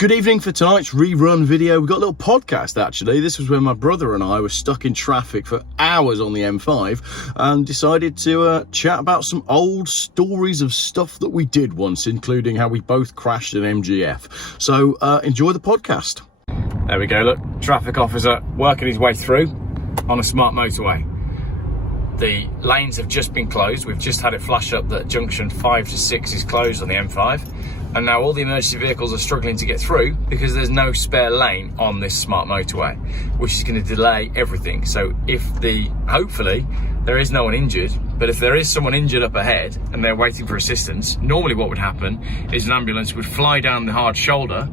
Good evening for tonight's rerun video. We've got a little podcast actually. This was when my brother and I were stuck in traffic for hours on the M5 and decided to chat about some old stories of stuff that we did once, including how we both crashed an MGF. So enjoy the podcast. There we go, look, traffic officer working his way through on a smart motorway. The lanes have just been closed. We've just had it flash up that junction 5 to 6 is closed on the M5. And now all the emergency vehicles are struggling to get through because there's no spare lane on this smart motorway, which is going to delay everything. So hopefully there is no one injured, but if there is someone injured up ahead and they're waiting for assistance, normally what would happen is an ambulance would fly down the hard shoulder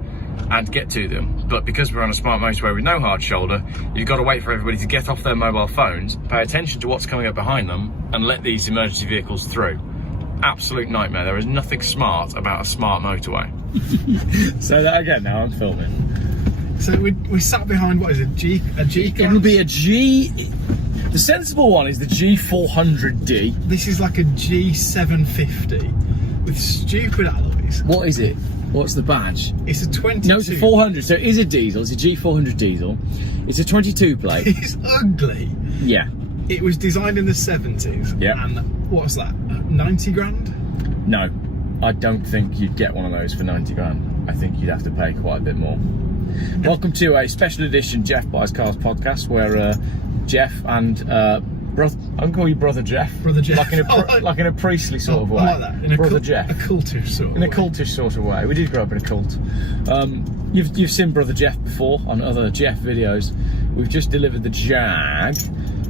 and get to them. But because we're on a smart motorway with no hard shoulder, you've got to wait for everybody to get off their mobile phones, pay attention to what's coming up behind them and let these emergency vehicles through. Absolute nightmare. There is nothing smart about a smart motorway. Say that again now, I'm filming. So we sat behind, what is it, a G? It'll be a G. The sensible one is the G400D. This is like a G750 with stupid alloys. What is it? What's the badge? It's a 22. No, it's a 400, so it is a diesel. It's a G400 diesel. It's a 22 plate. It's ugly. Yeah. It was designed in the 70s. Yeah. And what's that, 90 grand? No, I don't think you'd get one of those for 90 grand. I think you'd have to pay quite a bit more. Welcome to a special edition Geoff Buys Cars podcast where Geoff and brother, I can call you Brother Geoff. Brother Geoff. Like in a priestly sort of way. I like that. In Brother Geoff. A cultish sort of way. In a cultish sort of way. We did grow up in a cult. You've seen Brother Geoff before on other Geoff videos. We've just delivered the Jag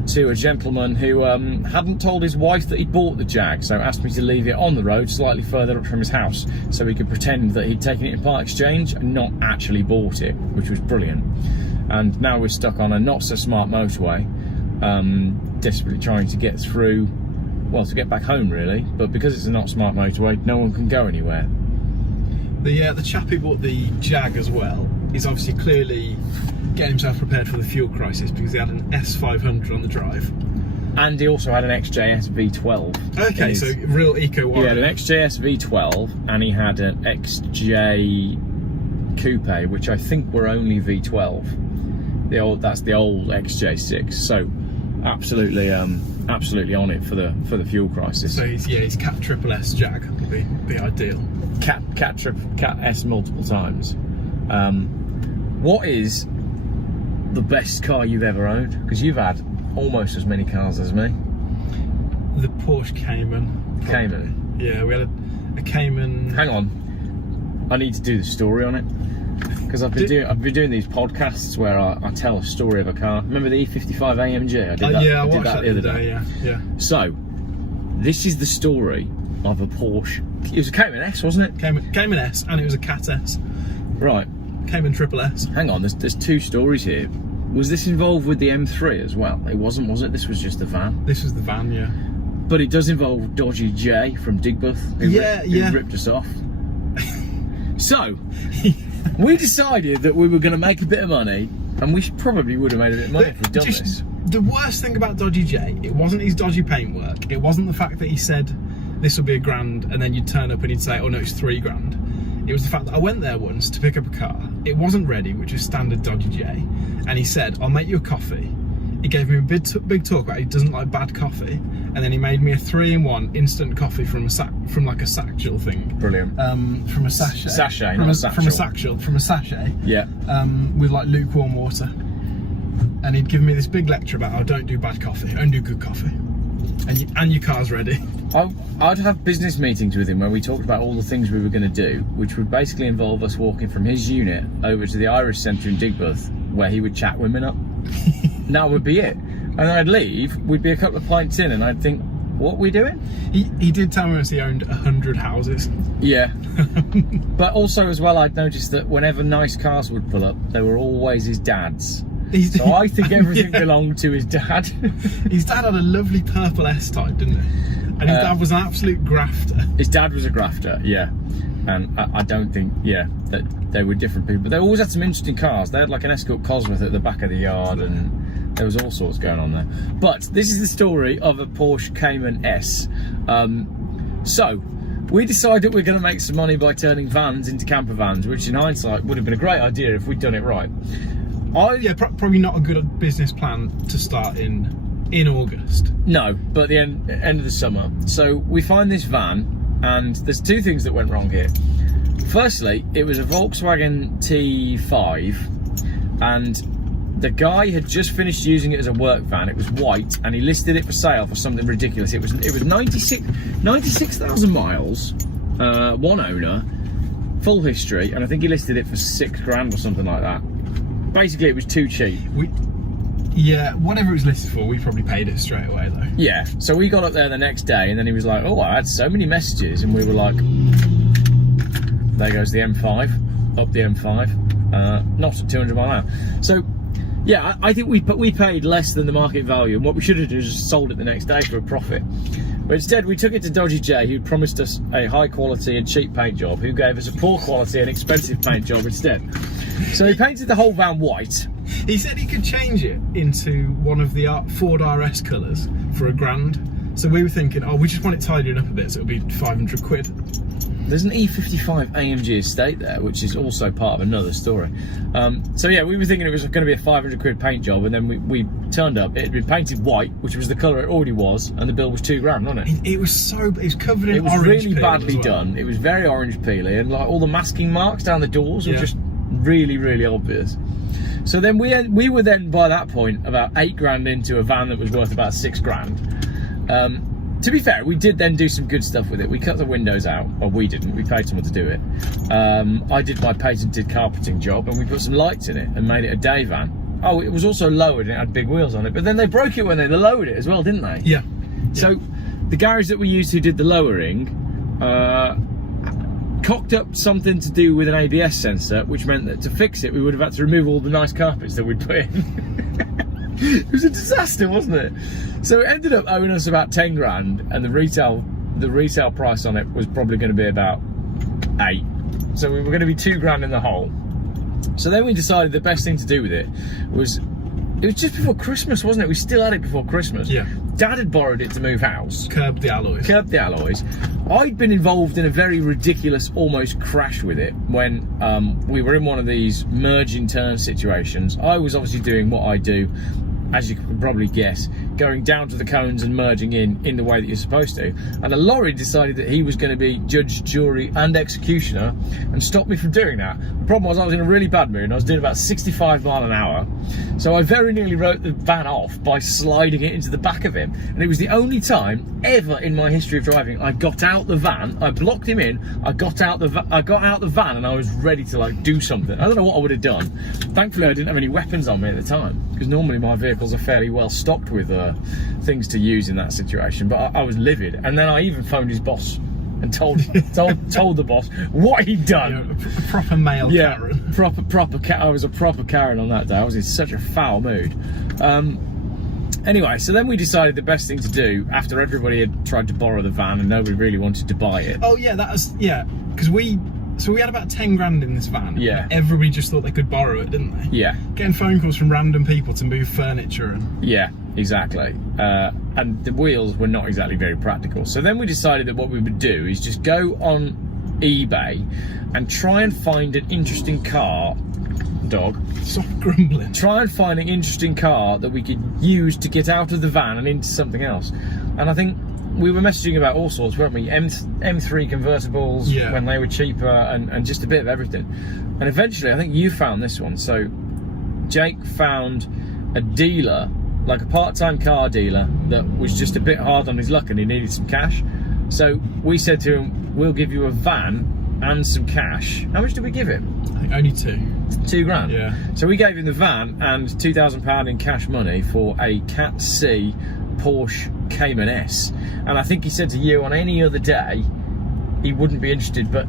to a gentleman who hadn't told his wife that he'd bought the Jag, so asked me to leave it on the road slightly further up from his house so he could pretend that he'd taken it in part exchange and not actually bought it, which was brilliant. And now we're stuck on a not so smart motorway, desperately trying to get through, well, to get back home really, but because it's a not smart motorway, no one can go anywhere. The chap who bought the Jag as well is obviously clearly getting himself prepared for the fuel crisis because he had an S500 on the drive. And he also had an XJS V12. Okay, so real eco-warrior. He had an XJS V12 and he had an XJ Coupe, which I think were only V12. That's the old XJ6. So absolutely on it for the fuel crisis. So his Cat Triple S Jag would be ideal. Cat S multiple times. What is the best car you've ever owned? Because you've had almost as many cars as me. The Porsche Cayman. Probably. Cayman? Yeah, we had a Cayman. Hang on, I need to do the story on it. Because I've been doing these podcasts where I tell a story of a car. Remember the E55 AMG? I did that, yeah, I did that the other day. Yeah. So, this is the story of a Porsche. It was a Cayman S, wasn't it? Cayman S, and it was a Cat S. Right. Cayman Triple S. Hang on, there's two stories here. Was this involved with the M3 as well? It wasn't, was it? This was just the van. This was the van, yeah. But it does involve Dodgy J from Digbeth, who ripped us off. So, we decided that we were going to make a bit of money, and we probably would have made a bit of money if we'd done this. The worst thing about Dodgy J, it wasn't his dodgy paintwork. It wasn't the fact that he said this will be £1,000, and then you'd turn up and he'd say, oh no, it's £3,000. It was the fact that I went there once to pick up a car. It wasn't ready, which was standard Dodgy J, and he said, I'll make you a coffee. He gave me a big talk about he doesn't like bad coffee, and then he made me a 3-in-1 instant coffee from like a satchel thing. Brilliant. From a sachet. Not a satchel. From a sachet. Yeah. With like lukewarm water. And he'd give me this big lecture about, oh, don't do bad coffee, only do good coffee. And your car's ready. I'd have business meetings with him where we talked about all the things we were going to do, which would basically involve us walking from his unit over to the Irish Centre in Digbeth, where he would chat women up. That would be it. And I'd leave, we'd be a couple of pints in, and I'd think, what are we doing? He did tell me he owned 100 houses. Yeah. But also as well, I'd noticed that whenever nice cars would pull up, they were always his dad's. So I think everything belonged to his dad. His dad had a lovely purple S-Type, didn't he? And his dad was an absolute grafter. His dad was a grafter, yeah. And I don't think, that they were different people. But they always had some interesting cars. They had like an Escort Cosworth at the back of the yard, and there was all sorts going on there. But this is the story of a Porsche Cayman S. So, we decided we're going to make some money by turning vans into camper vans, which in hindsight would have been a great idea if we'd done it right. Probably not a good business plan to start in August. No, but at the end of the summer. So we find this van, and there's two things that went wrong here. Firstly, it was a Volkswagen T5, and the guy had just finished using it as a work van. It was white, and he listed it for sale for something ridiculous. It was 96,000 miles, one owner, full history, and I think he listed it for £6,000 or something like that. Basically, it was too cheap. Yeah, whatever it was listed for, we probably paid it straight away though. Yeah, so we got up there the next day, and then he was like, "Oh, I had so many messages," and we were like, "There goes the M5, up the M5, not at 200 mile an hour." So, yeah, I think we paid less than the market value, and what we should have done is just sold it the next day for a profit. But instead, we took it to Dodgy J, who promised us a high quality and cheap paint job, who gave us a poor quality and expensive paint job instead. So he painted the whole van white. He said he could change it into one of the Ford RS colours for £1,000. So we were thinking, oh, we just want it tidying up a bit, so it'll be 500 quid. There's an E55 AMG estate there, which is also part of another story. So yeah, we were thinking it was going to be a 500 quid paint job, and then we turned up. It had been painted white, which was the colour it already was, and the bill was £2,000, wasn't it? It was covered in orange. It was really peel badly as well. done. It was very orange peely, and like all the masking marks down the doors were just really, really obvious. So then we were then by that point about £8,000 into a van that was worth about £6,000. To be fair, we did then do some good stuff with it. We cut the windows out. Well, we didn't. We paid someone to do it. I did my patented carpeting job, and we put some lights in it and made it a day van. Oh, it was also lowered and it had big wheels on it. But then they broke it when they lowered it as well, didn't they? Yeah. So the garage that we used who did the lowering cocked up something to do with an ABS sensor, which meant that to fix it, we would have had to remove all the nice carpets that we'd put in. It was a disaster, wasn't it? So it ended up owing us about £10,000, and the retail price on it was probably going to be about £8,000. So we were going to be £2,000 in the hole. So then we decided the best thing to do with it was just before Christmas, wasn't it? We still had it before Christmas. Yeah. Dad had borrowed it to move house. Curbed the alloys. I'd been involved in a very ridiculous almost crash with it when we were in one of these merge and turn situations. I was obviously doing what I do, as you can probably guess, going down to the cones and merging in the way that you're supposed to. And a lorry decided that he was going to be judge, jury and executioner and stopped me from doing that. The problem was I was in a really bad mood and I was doing about 65 miles an hour. So I very nearly wrote the van off by sliding it into the back of him. And it was the only time ever in my history of driving I got out the van, I blocked him in, I got out the van and I was ready to like do something. I don't know what I would have done. Thankfully I didn't have any weapons on me at the time, because normally my vehicles are fairly well stocked with things to use in that situation. But I was livid, and then I even phoned his boss and told the boss what he'd done. A proper male Karen. I was a proper Karen on that day. I was in such a foul mood. Anyway, so then we decided the best thing to do, after everybody had tried to borrow the van and nobody really wanted to buy it. Oh yeah, because we had about £10,000 in this van. Yeah. Everybody just thought they could borrow it, didn't they? Yeah. Getting phone calls from random people to move furniture and. Yeah, exactly. And the wheels were not exactly very practical. So then we decided that what we would do is just go on eBay and try and find an interesting car. Dog. Stop grumbling. Try and find an interesting car that we could use to get out of the van and into something else. And I think we were messaging about all sorts, weren't we? M3 convertibles when they were cheaper, and just a bit of everything. And eventually, I think you found this one. So Jake found a dealer, like a part-time car dealer, that was just a bit hard on his luck and he needed some cash. So we said to him, we'll give you a van and some cash. How much did we give him? I think only £2,000. Yeah. So we gave him the van and £2,000 in cash money for a Cat C Porsche Cayman S. And I think he said to you on any other day he wouldn't be interested, but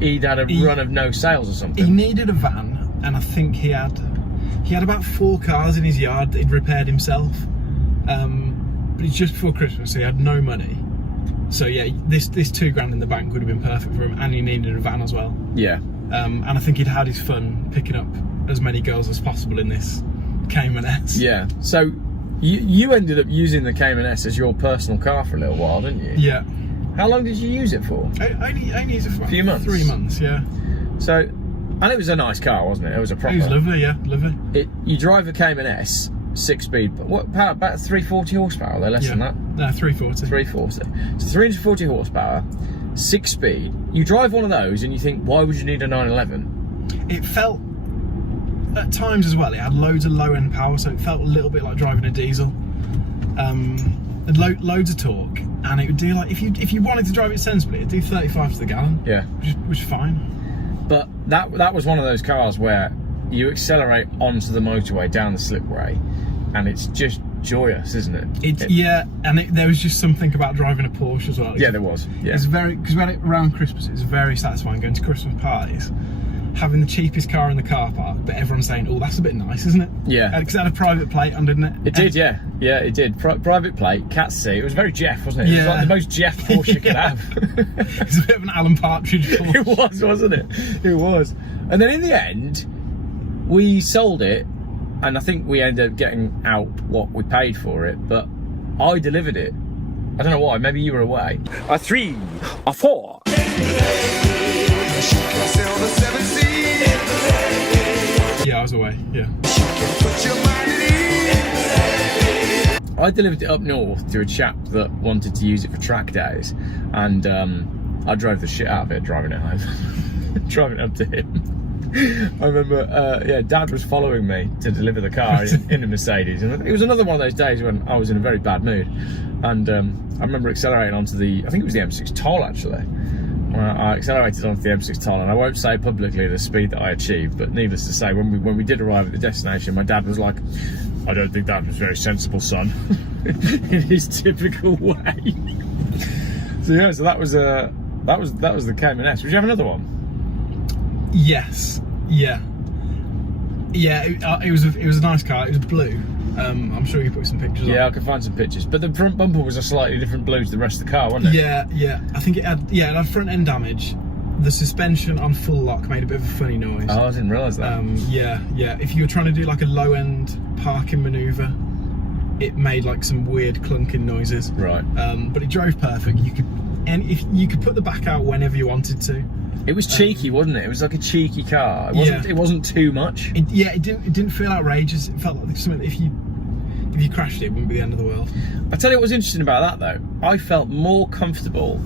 he'd had a run of no sales or something. He needed a van, and I think he had about 4 cars in his yard that he'd repaired himself. But it's just before Christmas, so he had no money. So yeah, this £2,000 in the bank would have been perfect for him, and he needed a van as well. Yeah. And I think he'd had his fun picking up as many girls as possible in this Cayman S. Yeah. So you ended up using the Cayman S as your personal car for a little while, didn't you? Yeah. How long did you use it for? I only used it for a few months. 3 months, yeah. So, and it was a nice car, wasn't it? It was a proper. It was lovely, yeah, lovely. You drive a Cayman S, 6-speed. What power? About 340 horsepower. They're less than that. No, 340. 340. So 340 horsepower, 6-speed. You drive one of those, and you think, why would you need a 911? It felt, at times as well, it had loads of low-end power, so it felt a little bit like driving a diesel. Loads of torque, and it would do like, if you wanted to drive it sensibly, it'd do 35 to the gallon. Yeah. Which is fine. But that was one of those cars where you accelerate onto the motorway down the slipway, and it's just joyous, isn't it? Yeah, and there was just something about driving a Porsche as well. Yeah, there was. Yeah. It's very, because we had it around Christmas. It's very satisfying going to Christmas parties, having the cheapest car in the car park, but everyone's saying, "Oh, that's a bit nice, isn't it?" Yeah. Because it had a private plate on, didn't it? It did, yeah. Yeah, it did. Private plate, cat seat. It was very Geoff, wasn't it? Yeah. It was like the most Geoff Porsche you could have. It's a bit of an Alan Partridge Porsche. It was, wasn't it? It was. And then in the end, we sold it, and I think we ended up getting out what we paid for it, but I delivered it. I don't know why, maybe you were away. A 3, a 4. Yeah, I was away, yeah. I delivered it up north to a chap that wanted to use it for track days, and I drove the shit out of it driving it home. Driving it up to him. I remember, Dad was following me to deliver the car in a Mercedes, and it was another one of those days when I was in a very bad mood, and I remember accelerating onto I think it was the M6 toll actually. I accelerated onto the M6 toll, and I won't say publicly the speed that I achieved, but needless to say, when we did arrive at the destination, my dad was like, "I don't think that was very sensible, son," in his typical way. So that was the Cayman S. Would you have another one? Yes. Yeah. It was a nice car. It was blue. I'm sure you put some pictures on. Yeah, I can find some pictures. But the front bumper was a slightly different blue to the rest of the car, wasn't it? Yeah. I think it had front end damage. The suspension on full lock made a bit of a funny noise. Oh, I didn't realise that. Yeah. If you were trying to do like a low end parking manoeuvre, it made like some weird clunking noises. Right. But it drove perfect. If you could put the back out whenever you wanted to. It was cheeky, wasn't it? It was like a cheeky car. It wasn't too much. It didn't feel outrageous. It felt like something that if you crashed it wouldn't be the end of the world. I tell you what was interesting about that though. I felt more comfortable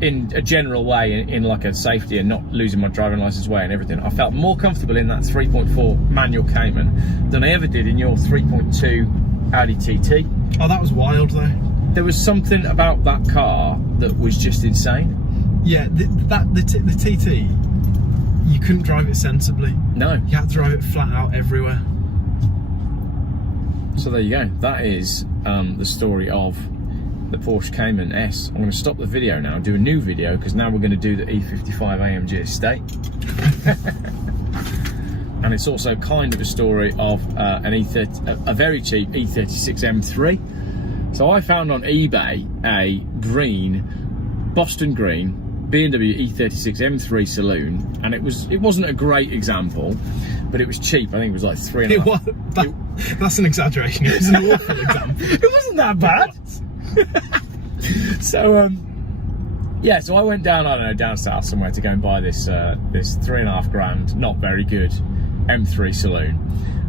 in a general way, in like a safety and not losing my driving licence way and everything. I felt more comfortable in that 3.4 manual Cayman than I ever did in your 3.2 Audi TT. Oh, that was wild though. There was something about that car that was just insane. Yeah, the TT, you couldn't drive it sensibly. No. You had to drive it flat out everywhere. So there you go. That is the story of the Porsche Cayman S. I'm going to stop the video now and do a new video, because now we're going to do the E55 AMG Estate. And it's also kind of a story of a very cheap E36 M3. So I found on eBay a Boston green BMW E36 M3 saloon, and it wasn't a great example, but it was cheap. I think it was like $3.5. That's an exaggeration. It was an awful example. It wasn't that bad. So I went down south somewhere to go and buy this $3.5 grand, not very good M3 saloon,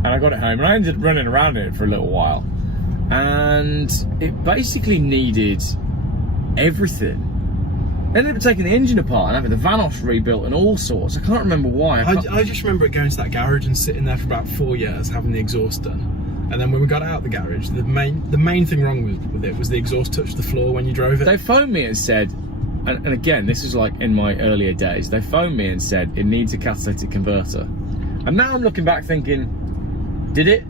and I got it home and I ended up running around in it for a little while, and it basically needed everything. I ended up taking the engine apart and having the Vanos rebuilt and all sorts. I can't remember why. I just remember it going to that garage and sitting there for about 4 years having the exhaust done. And then when we got it out of the garage, the main thing wrong with it was the exhaust touched the floor when you drove it. They phoned me and said, and again, this is like in my earlier days, they phoned me and said it needs a catalytic converter. And now I'm looking back thinking, did it?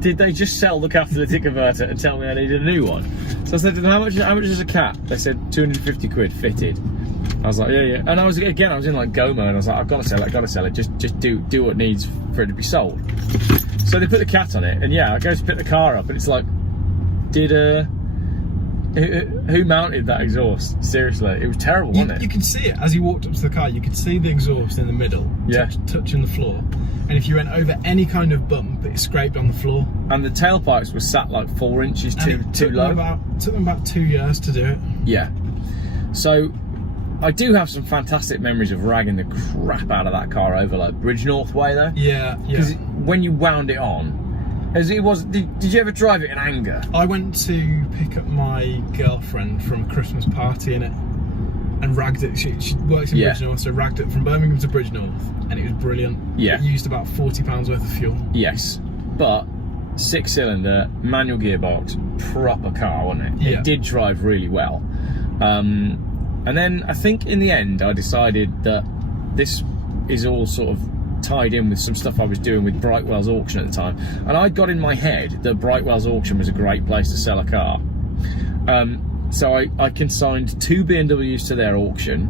Did they just sell the catalytic converter and tell me I needed a new one? So I said to them, how much is a cat? They said 250 quid fitted. I was like, yeah. And I was in like go mode, and I was like, I've got to sell it. Just do what needs for it to be sold. So they put the cat on it, and yeah, I go to pick the car up, and it's like, who mounted that exhaust? Seriously, it was terrible, wasn't it? You could see it as you walked up to the car. You could see the exhaust in the middle, touching the floor. And if you went over any kind of bump, it scraped on the floor. And the tailpipes were sat like 4 inches too low. It took them about 2 years to do it. Yeah, So I do have some fantastic memories of ragging the crap out of that car over like Bridgnorth way though. Yeah, Because when you wound it on, as it was, did you ever drive it in anger? I went to pick up my girlfriend from a Christmas party in it and ragged it. She works in Bridgnorth, so ragged it from Birmingham to Bridgnorth, and it was brilliant. Yeah. It used about £40 worth of fuel. Yes, but 6-cylinder, manual gearbox, proper car, wasn't it? Yeah. It did drive really well. And then I think in the end I decided that this is all sort of tied in with some stuff I was doing with Brightwell's auction at the time, and I got in my head that Brightwell's auction was a great place to sell a car. So I consigned 2 BMWs to their auction,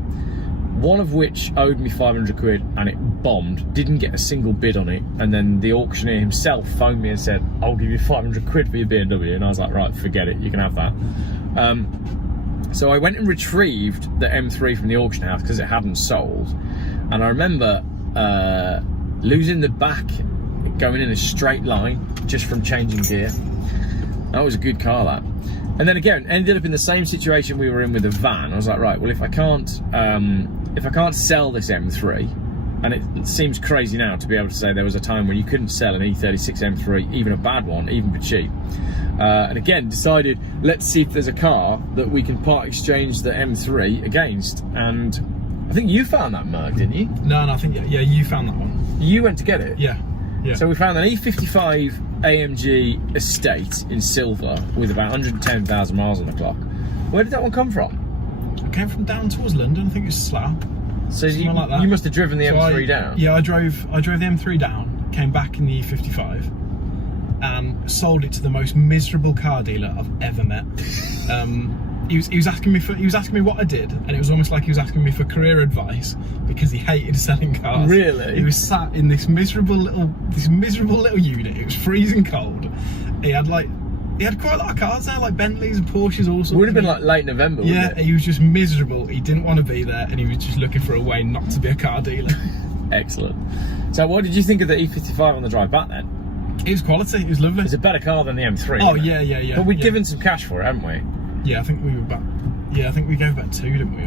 one of which owed me 500 quid and it bombed, didn't get a single bid on it, and then the auctioneer himself phoned me and said, I'll give you 500 quid for your BMW, and I was like, right, forget it, you can have that. So I went and retrieved the M3 from the auction house because it hadn't sold, and I remember losing the back going in a straight line just from changing gear. That was a good car, that. And then again, ended up in the same situation we were in with the van. I was like, right, well, if I can't sell this M3, and it seems crazy now to be able to say there was a time when you couldn't sell an E36 M3, even a bad one, even for cheap. And again, decided, let's see if there's a car that we can part exchange the M3 against. And I think you found that Merc, didn't you? No, I think, yeah, you found that one. You went to get it? Yeah. So we found an E55 AMG Estate in silver with about 110,000 miles on the clock. Where did that one come from? It came from down towards London. I think it's Slough. So you, like that. You must have driven the M3 down. Yeah, I drove the M3 down, came back in the E55, and sold it to the most miserable car dealer I've ever met. He was asking me what I did, and it was almost like he was asking me for career advice because he hated selling cars. Really? He was sat in this miserable little unit. It was freezing cold. He had quite a lot of cars there, like Bentleys and Porsches, all sorts. Would have been like late November. Yeah, he was just miserable. He didn't want to be there, and he was just looking for a way not to be a car dealer. Excellent. So, what did you think of the E55 on the drive back then? It was quality. It was lovely. It's a better car than the M3. Oh yeah. But we'd given some cash for it, haven't we? Yeah, I think we were back. Yeah, I think we gave back 2, didn't we?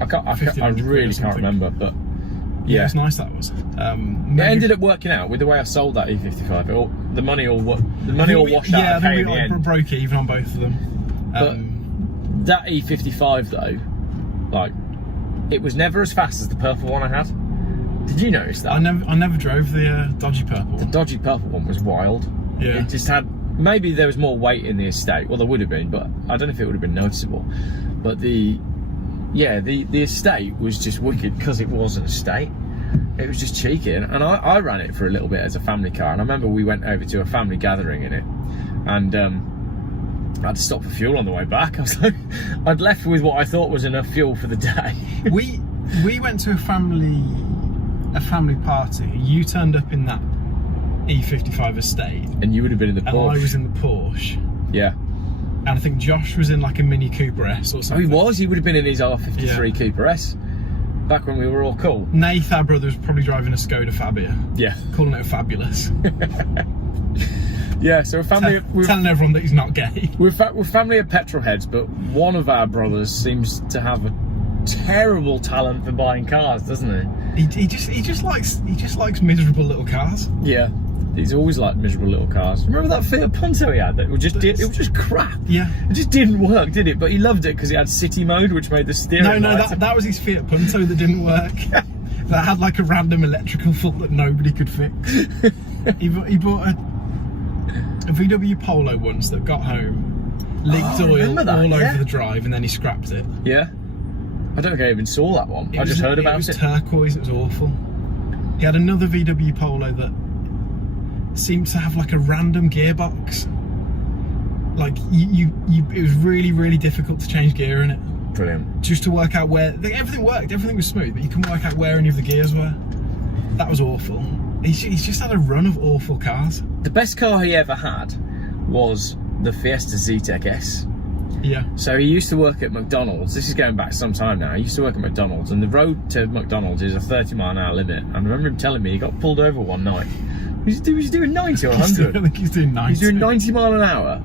I really can't remember, but yeah, it's nice that was. It ended up working out with the way I sold that E55. The money all washed out. Yeah, I think we broke even on both of them. But that E55 though, like, it was never as fast as the purple one I had. Did you notice that? I never drove the dodgy purple. The dodgy purple one was wild. Yeah. It just had. Maybe there was more weight in the estate. Well, there would have been, but I don't know if it would have been noticeable. But the estate was just wicked because it was an estate. It was just cheeky, and I ran it for a little bit as a family car. And I remember we went over to a family gathering in it, and I had to stop for fuel on the way back. I was like, I'd left with what I thought was enough fuel for the day. we went to a family party. You turned up in that E55 estate, and you would have been in the Porsche. And I was in the Porsche. Yeah. And I think Josh was in like a Mini Cooper S or something. Oh, he would have been in his R53 Cooper S back when we were all cool. Nath, our brother, was probably driving a Skoda Fabia. Yeah. Calling it a Fabulous. Yeah, so we're telling everyone that he's not gay. We're family of petrol heads, but one of our brothers seems to have a terrible talent for buying cars, doesn't he? He just likes miserable little cars. Yeah. He's always liked miserable little cars. Remember that Fiat Punto he had? That it was just crap. Yeah. It just didn't work, did it? But he loved it because he had city mode, which made the steering. No, that was his Fiat Punto that didn't work. That had like a random electrical fault that nobody could fix. He bought a VW Polo once that got home, leaked oil all over the drive, and then he scrapped it. Yeah. I don't think I even saw that one. I just heard about it. It was turquoise. It was awful. He had another VW Polo that seemed to have like a random gearbox. Like it was really, really difficult to change gear in it. Brilliant. Just to work out where everything worked, everything was smooth, but you couldn't work out where any of the gears were. That was awful. He's just had a run of awful cars. The best car he ever had was the Fiesta Zetec S. Yeah. So he used to work at McDonald's. This is going back some time now. He used to work at McDonald's, and the road to McDonald's is a 30-mile-an-hour limit. And I remember him telling me he got pulled over one night. Was he doing 90 or 100? I think he's doing 90. He's doing 90 mile an hour,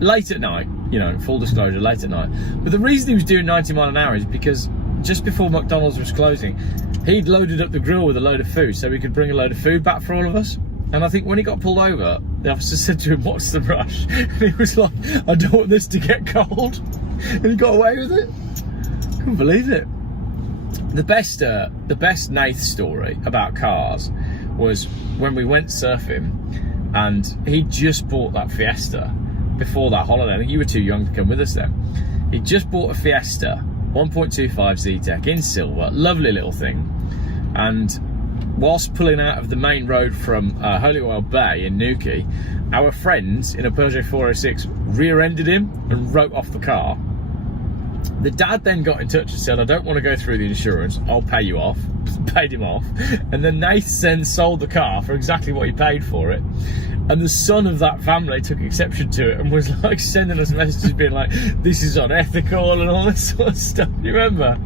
late at night, you know, full disclosure, late at night. But the reason he was doing 90 mile an hour is because just before McDonald's was closing, he'd loaded up the grill with a load of food so he could bring a load of food back for all of us. And I think when he got pulled over, the officer said to him, "What's the rush?" And he was like, "I don't want this to get cold." And he got away with it. Couldn't believe it. The best Nath story about cars was when we went surfing, and he just bought that Fiesta before that holiday. I think you were too young to come with us then. He just bought a Fiesta 1.25 Z-Tech in silver, lovely little thing. And whilst pulling out of the main road from Holywell Bay in Newquay, our friends in a Peugeot 406 rear-ended him and wrote off the car. The dad then got in touch and said, "I don't want to go through the insurance, I'll pay you off." Paid him off. And then Nathan sold the car for exactly what he paid for it. And the son of that family took exception to it and was like sending us messages being like, "This is unethical," and all this sort of stuff. You remember?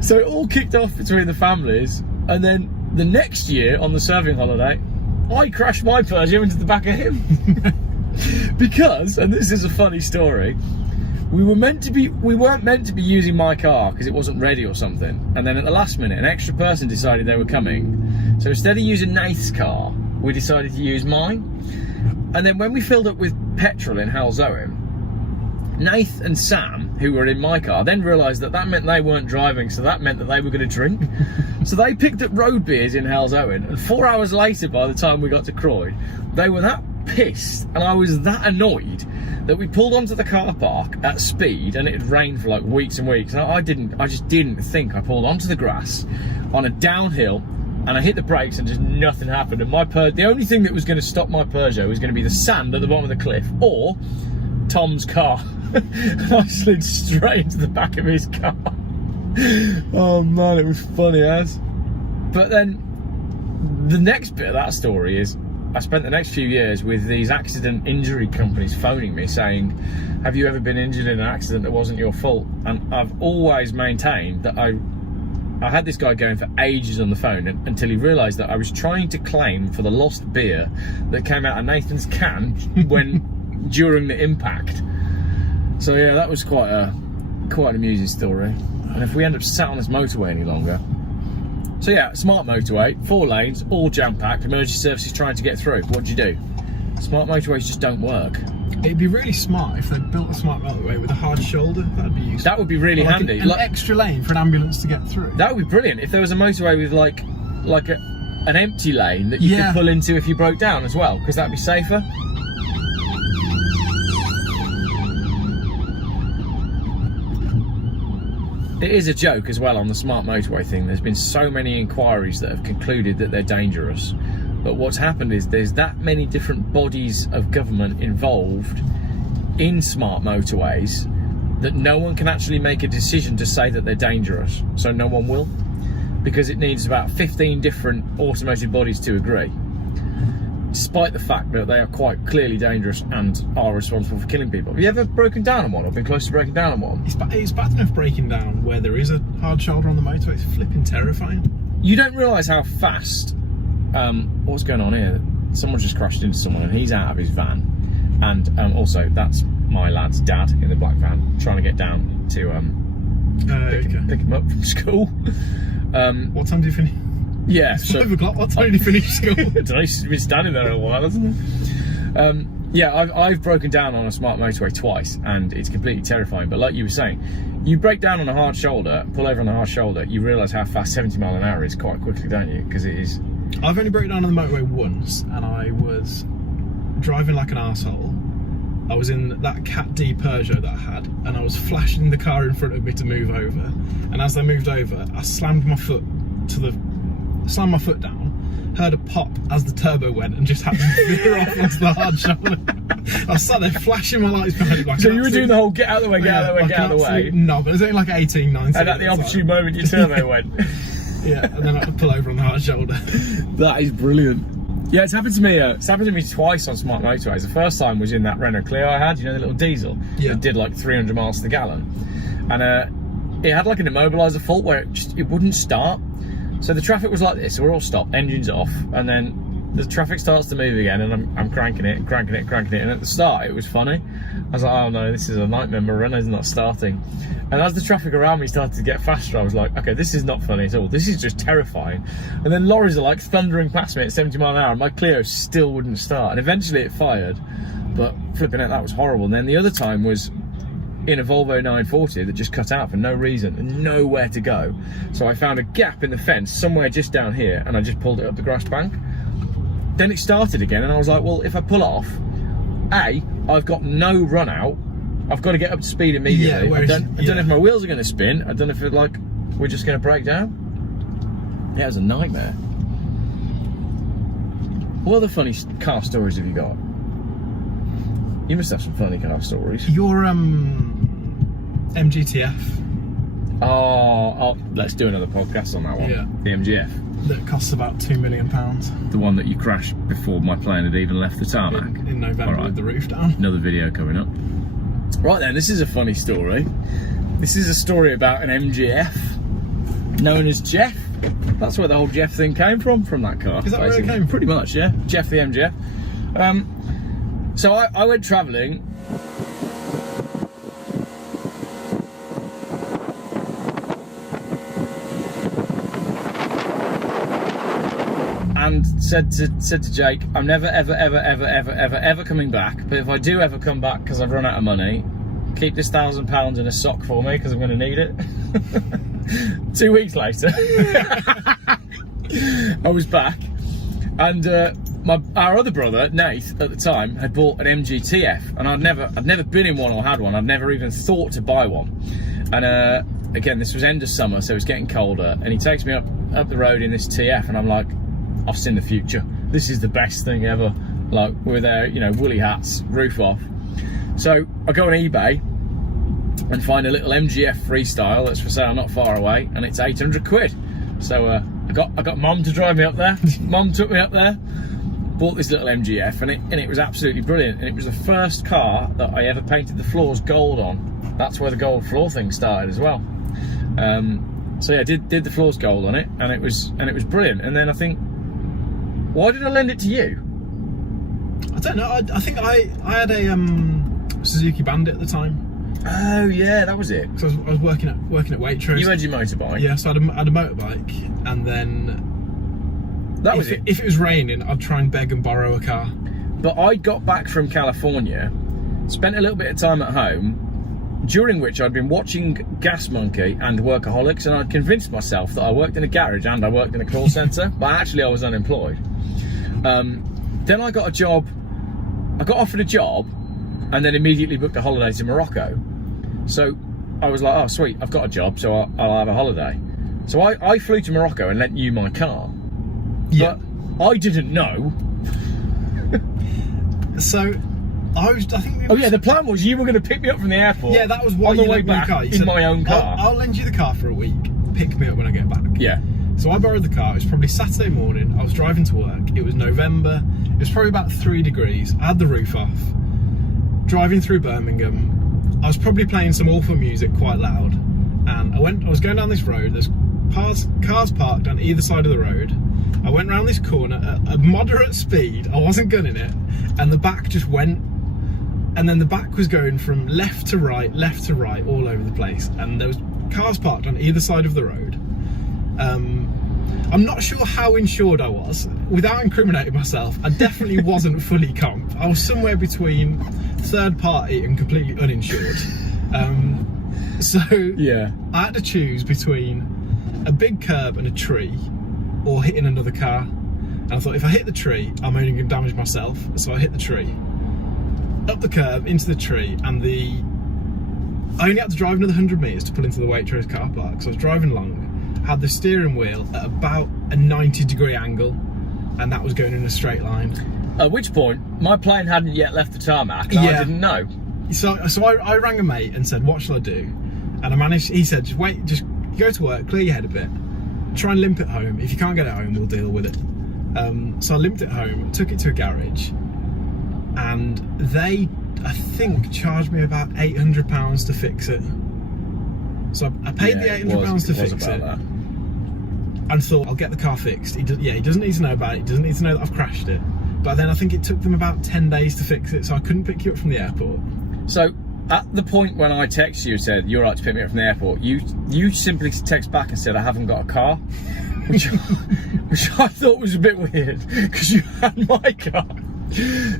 So it all kicked off between the families. And then the next year on the surfing holiday, I crashed my Peugeot into the back of him. Because, and this is a funny story, we weren't meant to be using my car because it wasn't ready or something. And then at the last minute, an extra person decided they were coming. So instead of using Nath's car, we decided to use mine. And then when we filled up with petrol in Halzowen, Nath and Sam, who were in my car, then realised that meant they weren't driving, so that meant that they were going to drink. So they picked up road beers in Halzowen, and 4 hours later, by the time we got to Croyd, they were that pissed and I was that annoyed that we pulled onto the car park at speed, and it had rained for like weeks and weeks. And I just didn't think. I pulled onto the grass on a downhill, and I hit the brakes, and just nothing happened. And the only thing that was going to stop my Peugeot was going to be the sand at the bottom of the cliff, or Tom's car. And I slid straight into the back of his car. Oh man, it was funny as. But then the next bit of that story is, I spent the next few years with these accident injury companies phoning me saying, "Have you ever been injured in an accident that wasn't your fault?" And I've always maintained that I had this guy going for ages on the phone until he realised that I was trying to claim for the lost beer that came out of Nathan's can during the impact. So yeah, that was quite an amusing story. And if we end up sat on this motorway any longer. So yeah, smart motorway, 4 lanes, all jam-packed, emergency services trying to get through. What do you do? Smart motorways just don't work. It'd be really smart if they built a smart motorway with a hard shoulder. That'd be useful. That would be really handy. An extra lane for an ambulance to get through. That would be brilliant. If there was a motorway with like an empty lane that you could pull into if you broke down as well, because that'd be safer. It is a joke as well on the smart motorway thing. There's been so many inquiries that have concluded that they're dangerous. But what's happened is there's that many different bodies of government involved in smart motorways that no one can actually make a decision to say that they're dangerous. So no one will, because it needs about 15 different automotive bodies to agree, despite the fact that they are quite clearly dangerous and are responsible for killing people. Have you ever broken down on one or been close to breaking down on one? It's bad enough breaking down where there is a hard shoulder on the motorway. It's flipping terrifying. You don't realise how fast... what's going on here? Someone's just crashed into someone and he's out of his van. And also, that's my lad's dad in the black van trying to get down to pick him up from school. What time do you finish? Yeah, it's 5 o'clock. What time do you finish school? I don't know, he's been standing there a while, hasn't he? Yeah, I've broken down on a smart motorway twice, and it's completely terrifying. But like you were saying, you break down on a hard shoulder, pull over on a hard shoulder, you realise how fast 70 mile an hour is quite quickly, don't you? Because it is. I've only broken down on the motorway once, and I was driving like an arsehole. I was in that Cat D Peugeot that I had, and I was flashing the car in front of me to move over. And as I moved over, I slammed my foot down, heard a pop as the turbo went, and just had to veer off onto the hard shoulder. I was sat there flashing my lights behind me. So you were doing the whole get out of the way, get out of the way, get out of the way. No, but it was only like 18, 19. And at the opportune moment, your turbo went. Yeah, and then I had to pull over on the hard shoulder. That is brilliant. Yeah, it's happened to me. It's happened to me twice on smart motorways. The first time was in that Renault Clio I had, you know, the little diesel. Yeah. That did like 300 miles to the gallon, and it had like an immobiliser fault where it wouldn't start. So the traffic was like this. So we're all stopped, engines off, and then the traffic starts to move again, and I'm cranking it, and at the start it was funny. I was like, oh no, this is a nightmare, my runner's not starting. And as the traffic around me started to get faster, I was like, okay, this is not funny at all, this is just terrifying. And then lorries are like thundering past me at 70 mile an hour, and my Clio still wouldn't start, and eventually it fired, but flipping it, that was horrible. And then the other time was in a Volvo 940 that just cut out for no reason and nowhere to go. So I found a gap in the fence somewhere just down here, and I just pulled it up the grass bank. Then it started again, and I was like, well, if I pull off, I've got no run out, I've got to get up to speed immediately. Yeah, I don't know if my wheels are going to spin, I don't know if it, like, we're just going to break down. Yeah, it was a nightmare. What other funny car stories have you got? You must have some funny car stories. Your MGTF. Oh, let's do another podcast on that one. Yeah. The MGF. That costs about £2 million. The one that you crashed before my plane had even left the tarmac. In November with the roof down. Another video coming up. Right then, this is a funny story. This is a story about an MGF known as Geoff. That's where the whole Geoff thing came from that car. Is that where it came from? Pretty much, yeah. Geoff the MGF. So I went travelling. And said to Jake, I'm never ever coming back. But if I do ever come back because I've run out of money, keep this £1,000 in a sock for me because I'm going to need it. 2 weeks later, I was back, and our other brother Nate at the time had bought an MGTF, and I'd never been in one or had one. I'd never even thought to buy one. And again, this was end of summer, so it was getting colder, and he takes me up the road in this TF, and I'm like, I've seen the future. This is the best thing ever. Like, with our, you know, woolly hats, roof off. So I go on eBay and find a little MGF freestyle that's for sale not far away, and it's 800 quid. So I got Mum to drive me up there. Mum took me up there, bought this little MGF, and it was absolutely brilliant. And it was the first car that I ever painted the floors gold on. That's where the gold floor thing started as well. So yeah, did the floors gold on it, and it was brilliant. And then I think, why did I lend it to you? I don't know. I think I had a Suzuki Bandit at the time. Oh yeah, that was it. So I was working at Waitrose. You had your motorbike. Yeah, so I had a motorbike, and then that was it. If it was raining, I'd try and beg and borrow a car. But I got back from California, spent a little bit of time at home, during which I'd been watching Gas Monkey and Workaholics, and I'd convinced myself that I worked in a garage and I worked in a call centre, but actually I was unemployed. Then I got a job. I got offered a job, and then immediately booked a holiday to Morocco. So I was like, oh sweet, I've got a job, so I'll have a holiday. So I flew to Morocco and lent you my car. Yeah. But I didn't know. So I think. Oh yeah, the plan was you were going to pick me up from the airport. Yeah, that was why on the you way lent me back the car. You in said, my own car. I'll lend you the car for a week. Pick me up when I get back. Yeah. So I borrowed the car. It was probably Saturday morning. I was driving to work. It was November. It was probably about 3 degrees. I had the roof off. Driving through Birmingham. I was probably playing some awful music quite loud. And I was going down this road. There's cars parked on either side of the road. I went round this corner at a moderate speed. I wasn't gunning it. And the back just went. And then the back was going from left to right, all over the place. And there was cars parked on either side of the road. I'm not sure how insured I was. Without incriminating myself, I definitely wasn't fully comp. I was somewhere between third party and completely uninsured. So yeah, I had to choose between a big curb and a tree, or hitting another car. And I thought, if I hit the tree, I'm only going to damage myself. So I hit the tree. Up the curb, into the tree, and I only had to drive another 100 metres to pull into the Waitrose car park. So I was driving along, had the steering wheel at about a 90-degree angle, and that was going in a straight line. At which point, my plane hadn't yet left the tarmac, and I didn't know. So I rang a mate and said, what shall I do? And he said, just go to work, clear your head a bit, try and limp it home. If you can't get it home, we'll deal with it. So I limped it home, took it to a garage, and they, I think, charged me about £800 to fix it. So I paid the £800 to fix it. and thought, I'll get the car fixed. He doesn't need to know about it. He doesn't need to know that I've crashed it. But then I think it took them about 10 days to fix it, so I couldn't pick you up from the airport. So at the point when I texted you and said, you're right to pick me up from the airport, you simply text back and said, I haven't got a car, which I thought was a bit weird, because you had my car.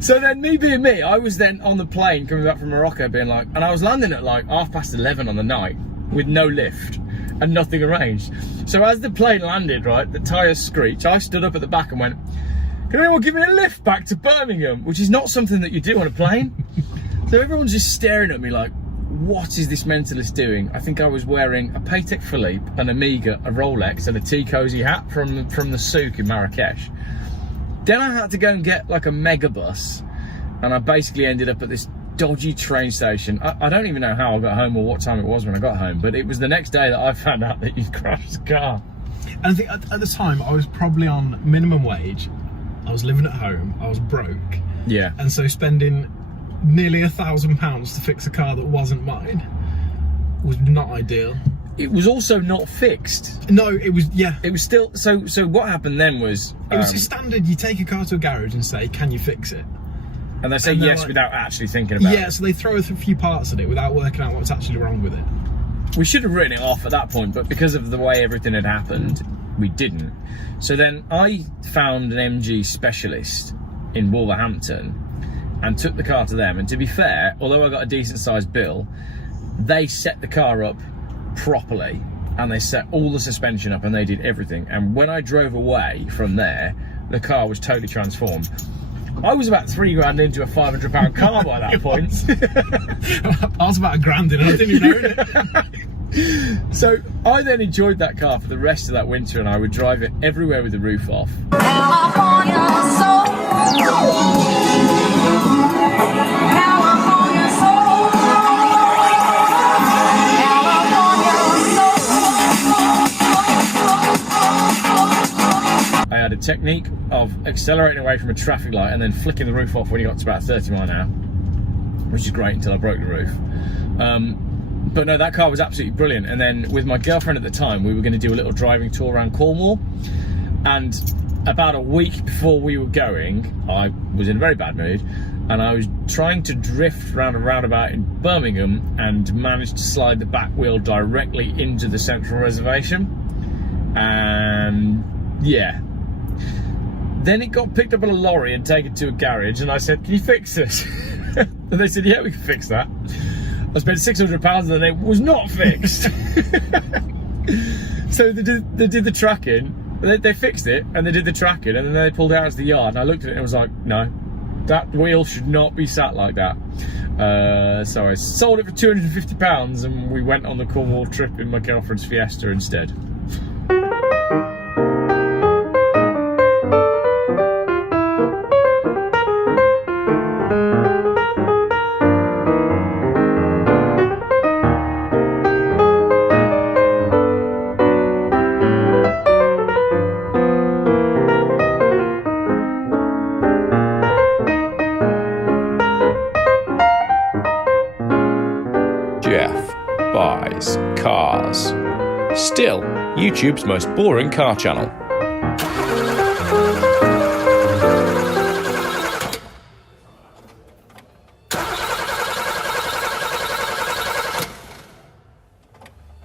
So then, me being me, I was then on the plane coming back from Morocco being like, and I was landing at like 11:30 on the night with no lift and nothing arranged. So as the plane landed, right, the tyres screeched, I stood up at the back and went, can anyone give me a lift back to Birmingham? Which is not something that you do on a plane. So everyone's just staring at me like, what is this mentalist doing? I think I was wearing a Patek Philippe, an Amiga, a Rolex and a tea cozy hat from the souk in Marrakesh. Then I had to go and get like a megabus, and I basically ended up at this dodgy train station. I don't even know how I got home or what time it was when I got home, but it was the next day that I found out that you'd crashed the car. And I think at the time I was probably on minimum wage. I was living at home. I was broke. Yeah. And so spending nearly £1,000 to fix a car that wasn't mine was not ideal. It was also not fixed. No, it was, yeah. It was still, so what happened then was... It was standard, you take a car to a garage and say, can you fix it? And they say yes like, without actually thinking about it. Yeah, so they throw a few parts at it without working out what's actually wrong with it. We should have written it off at that point, but because of the way everything had happened, we didn't. So then I found an MG specialist in Wolverhampton and took the car to them. And to be fair, although I got a decent sized bill, they set the car up properly and they set all the suspension up and they did everything. And when I drove away from there, the car was totally transformed. I was about £3 into a £500 car by that point. I was about £1,000 and I didn't even own it. So I then enjoyed that car for the rest of that winter, and I would drive it everywhere with the roof off. I had a technique of accelerating away from a traffic light and then flicking the roof off when you got to about 30 miles an hour, which is great until I broke the roof. But no, that car was absolutely brilliant. And then with my girlfriend at the time, we were going to do a little driving tour around Cornwall. And about a week before we were going, I was in a very bad mood and I was trying to drift round a roundabout in Birmingham and managed to slide the back wheel directly into the central reservation. And yeah. Then it got picked up on a lorry and taken to a garage, and I said, can you fix this? And they said, yeah, we can fix that. I spent £600 and it was not fixed. So they did the tracking, they fixed it and they did the tracking, and then they pulled it out into the yard and I looked at it and I was like, no, that wheel should not be sat like that. So I sold it for £250 and we went on the Cornwall trip in my girlfriend's Fiesta instead. Geoff buys cars. Still YouTube's most boring car channel.